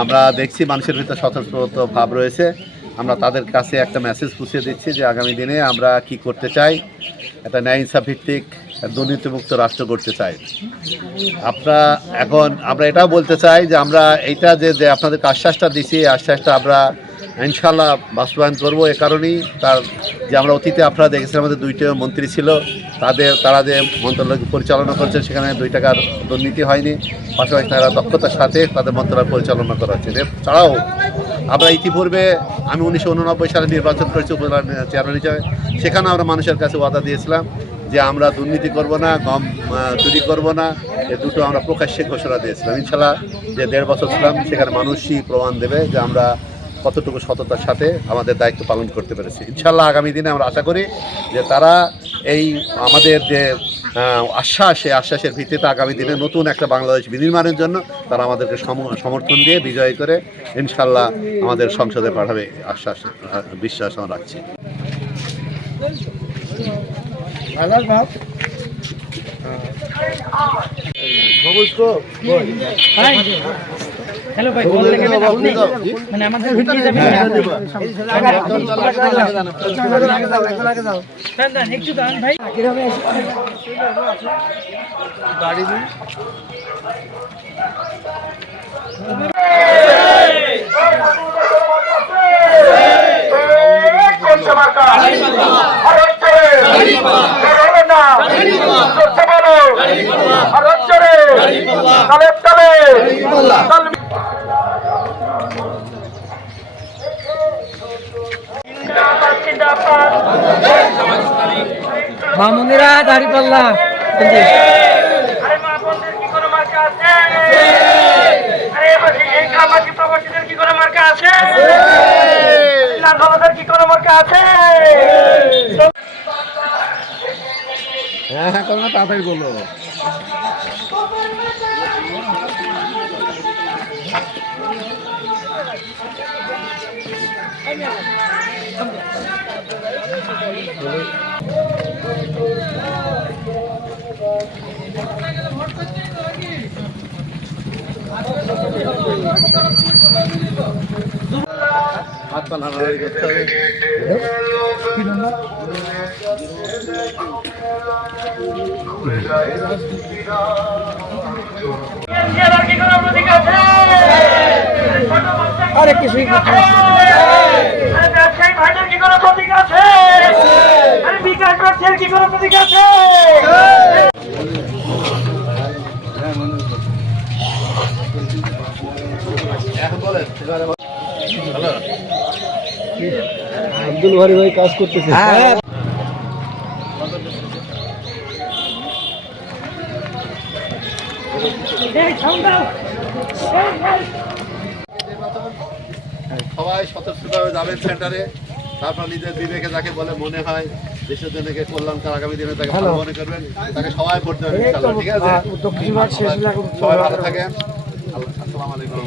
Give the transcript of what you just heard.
আমরা দেখছি মানুষের ভিতরে স্বতঃস্ফূর্ত ভাব রয়েছে। আমরা তাদের কাছে একটা মেসেজ পৌঁছে দিচ্ছি যে আগামী দিনে আমরা কি করতে চাই, একটা ন্যায় ইনসাফ ভিত্তিক দুর্নীতিমুক্ত রাষ্ট্র করতে চাই। আমরা এটাও বলতে চাই যে আমরা এইটা যে আপনাদেরকে আশ্বাসটা দিচ্ছি, এই আশ্বাসটা আমরা ইনশাল্লাহ বাস্তবায়ন করবো। এ কারণেই যে আমরা অতীতে আপনারা দেখেছেন আমাদের দুইটা মন্ত্রী ছিল, তারা যে মন্ত্রণালয় পরিচালনা করছেন সেখানে 2 টাকার দুর্নীতি হয়নি, পাশাপাশি তারা দক্ষতার সাথে তাদের মন্ত্রণালয় পরিচালনা করা হচ্ছে। এছাড়াও আমরা ইতিপূর্বে আমি 1989 সালে নির্বাচন করেছি উপজেলা চেয়ারম্যান হিসাবে। সেখানে আমরা মানুষের কাছে ওয়াদা দিয়েছিলাম যে আমরা দুর্নীতি করব না, গম চুরি করব না, এ দুটো আমরা প্রকাশ্যে ঘোষণা দিয়েছিলাম। ইনশাল্লাহ যে 1.5 বছর ছিলাম সেখানে মানুষই প্রমাণ দেবে যে আমরা কতটুকু সততার সাথে আমাদের দায়িত্ব পালন করতে পেরেছি। ইনশাল্লাহ আগামী দিনে আমরা আশা করি যে তারা এই আমাদের যে আশ্বাস, এই আশ্বাসের ভিত্তিতে আগামী দিনে নতুন একটা বাংলাদেশ বিনির্মাণের জন্য তারা আমাদেরকে সমর্থন দিয়ে বিজয় করে ইনশাল্লাহ আমাদের সংসদে পাঠাবে বিশ্বাস আমরা রাখছি। হ্যালো ভাই, মানে আমাদের একটু দান ভাই। মামুনিরা দাঁড়িপাল্লা কি কোনো মার্কা আছে? কি কোনো মার্কা আছে? হ্যাঁ কোনো তাড়াতাড়ি বলো। আরে কিছুই ব্যবসায়ী ভাইদের কি কোনো প্রতীক আছে? আরে বিকাশ ব্যবসায়ীর কি কোনো প্রতীক আছে? আব্দুল ভারি ভাই কাজ করতেছে। সবাই স্বতঃস্ফূর্তভাবে যাবেন সেন্টারে, তারপর নিজের বিবেকে যাকে বলে মনে হয় দেশের জন্য কল্যাণকার আগামী দিনে তাকে ভালো মনে করবেন, তাকে সবাই ভোট দেবেন। ঠিক আছে, সবাই ভালো থাকেন। আসসালামু আলাইকুম।